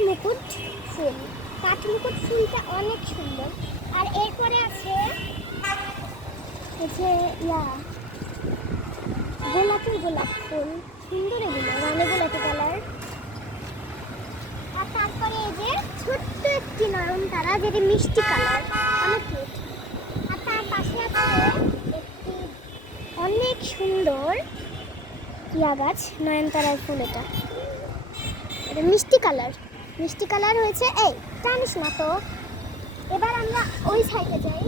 কাঠমুকুট ফুল। কাঠমুকুট ফুলটা অনেক সুন্দর। আর এরপরে আছে যে গোলাপি গোলাপ ফুল, সুন্দর এগুলো, রানী গোলাপি কালার। আর তারপরে এই যে ছোট্ট একটি নয়নতারা, যেটি মিষ্টি কালার, অনেক কিউট। আর তার পাশে আছে একটি অনেক সুন্দর গাছ, নয়নতারার ফুল। এটা মিষ্টি কালার, মিষ্টি কালার হয়েছে। এই জানিস না তো। এবার আমরা ওই সাইডে যাই।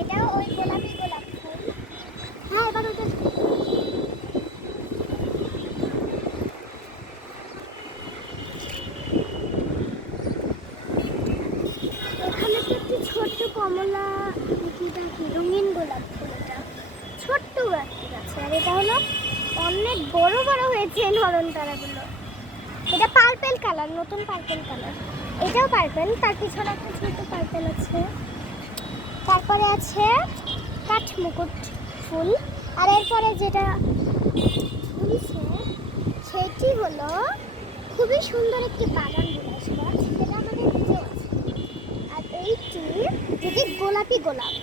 এটাও ওই গোলাপি গোলাপ ফুল। হ্যাঁ, এবার ওটা এখানে তো একটি ছোট্ট কমলা রঙিন গোলাপ ফুল। এটা ছোট্ট একটি গাছ। আর এটা হলো অনেক বড় বড় হয়েছে নয়নতারাগুলো। এটা পার্পেল কালার, নতুন পার্পেল কালার। এটাও পার্পেল, তার পিছনে একটা ছোট পার্পেল আছে। তারপরে আছে কাঠমুকুট ফুল। আর এরপরে যেটা ঝুলছে সেটি হলো খুবই সুন্দর একটি বাগান বিলাস গাছ, সেটা আমাদের নিচেও আছে। আর এইটি যেটি গোলাপি গোলাপ।